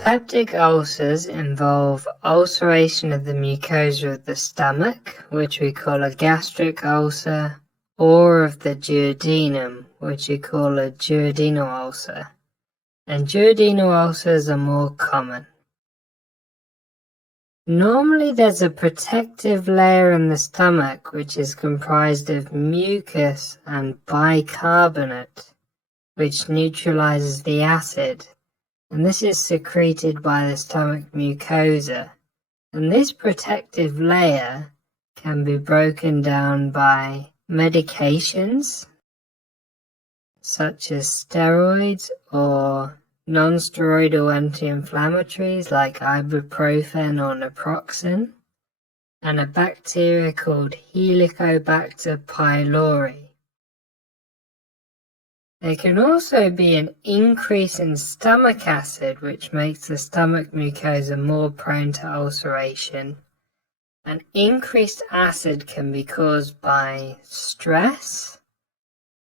Peptic ulcers involve ulceration of the mucosa of the stomach, which we call a gastric ulcer, or of the duodenum, which we call a duodenal ulcer. And duodenal ulcers are more common. Normally there's a protective layer in the stomach which is comprised of mucus and bicarbonate, which neutralizes the acid, and this is secreted by the stomach mucosa. And this protective layer can be broken down by medications such as steroids or non-steroidal anti-inflammatories like ibuprofen or naproxen, and a bacteria called Helicobacter pylori. There can also be an increase in stomach acid, which makes the stomach mucosa more prone to ulceration. An increased acid can be caused by stress,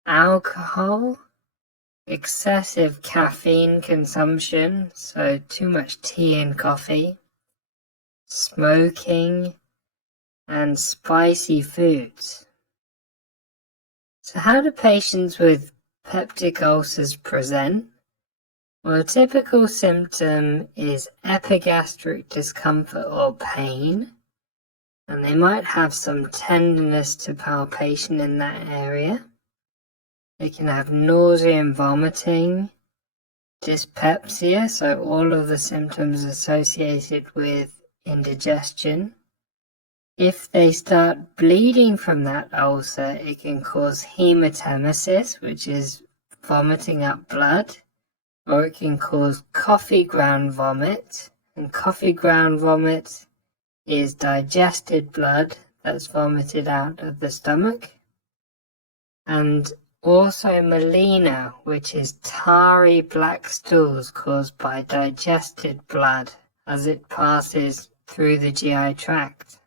alcohol, excessive caffeine consumption, so too much tea and coffee, smoking, and spicy foods. So how do patients with peptic ulcers present? Well, a typical symptom is epigastric discomfort or pain, and they might have some tenderness to palpation in that area. They can have nausea and vomiting, dyspepsia, so all of the symptoms associated with indigestion. If they start bleeding from that ulcer, it can cause hematemesis, which is vomiting up blood, or it can cause coffee ground vomit, and coffee ground vomit is digested blood that's vomited out of the stomach, and also melena, which is tarry black stools caused by digested blood as it passes through the GI tract.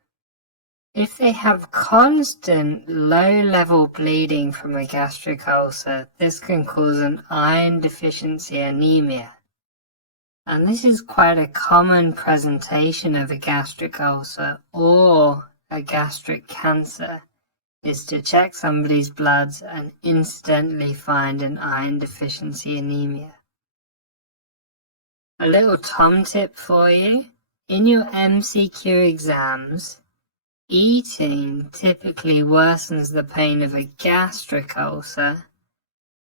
If they have constant low-level bleeding from a gastric ulcer, this can cause an iron deficiency anemia. And this is quite a common presentation of a gastric ulcer or a gastric cancer, is to check somebody's bloods and incidentally find an iron deficiency anemia. A little Tom tip for you: in your MCQ exams, eating typically worsens the pain of a gastric ulcer,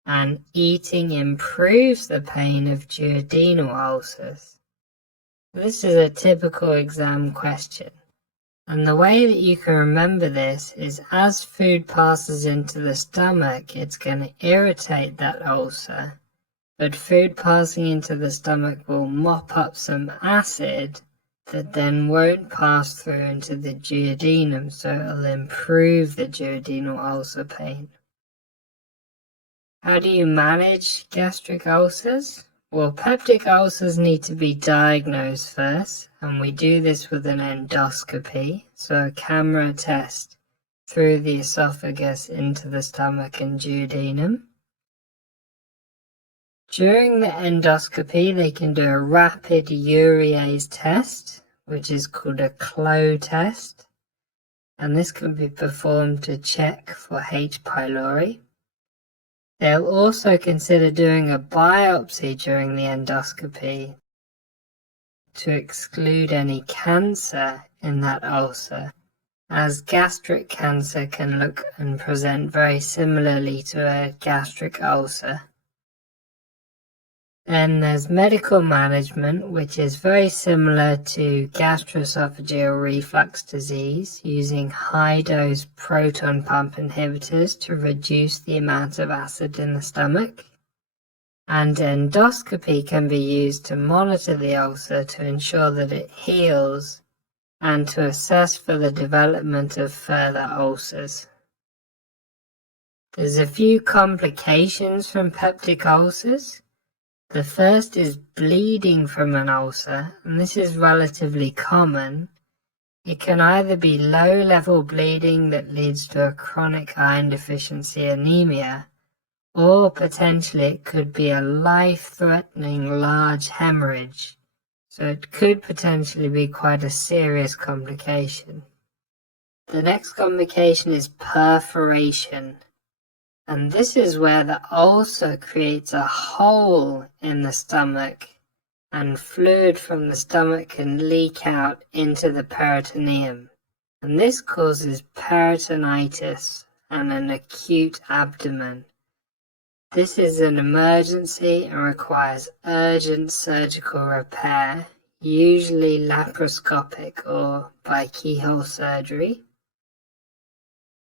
and eating improves the pain of duodenal ulcers. This is a typical exam question. And the way that you can remember this is as food passes into the stomach, it's going to irritate that ulcer, but food passing into the stomach will mop up some acid that then won't pass through into the duodenum, so it'll improve the duodenal ulcer pain. How do you manage gastric ulcers? Well, peptic ulcers need to be diagnosed first, and we do this with an endoscopy, so a camera test through the esophagus into the stomach and duodenum. During the endoscopy, they can do a rapid urease test, which is called a CLO test, and this can be performed to check for H. pylori. They'll also consider doing a biopsy during the endoscopy to exclude any cancer in that ulcer, as gastric cancer can look and present very similarly to a gastric ulcer. Then there's medical management, which is very similar to gastroesophageal reflux disease, using high-dose proton pump inhibitors to reduce the amount of acid in the stomach. And endoscopy can be used to monitor the ulcer to ensure that it heals and to assess for the development of further ulcers. There's a few complications from peptic ulcers. The first is bleeding from an ulcer, and this is relatively common. It can either be low-level bleeding that leads to a chronic iron deficiency anemia, or potentially it could be a life-threatening large hemorrhage so it could potentially be quite a serious complication. The next complication is perforation, and this is where the ulcer creates a hole in the stomach and fluid from the stomach can leak out into the peritoneum, and this causes peritonitis and an acute abdomen. This is an emergency and requires urgent surgical repair, usually laparoscopic or by keyhole surgery.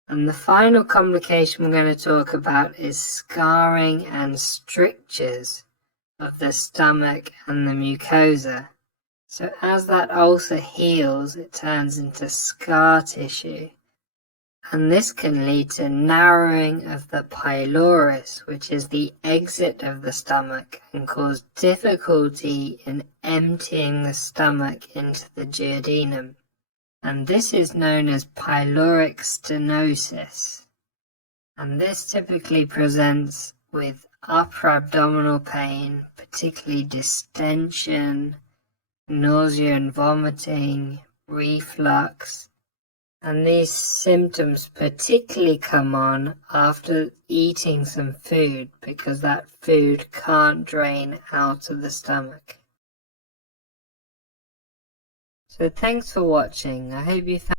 And the final complication we're going to talk about is scarring and strictures of the stomach and the mucosa. So as that ulcer heals, it turns into scar tissue. And this can lead to narrowing of the pylorus, which is the exit of the stomach, and cause difficulty in emptying the stomach into the duodenum. And this is known as pyloric stenosis. And this typically presents with upper abdominal pain, particularly distension, nausea and vomiting, reflux. And these symptoms particularly come on after eating some food because that food can't drain out of the stomach. So thanks for watching. I hope you found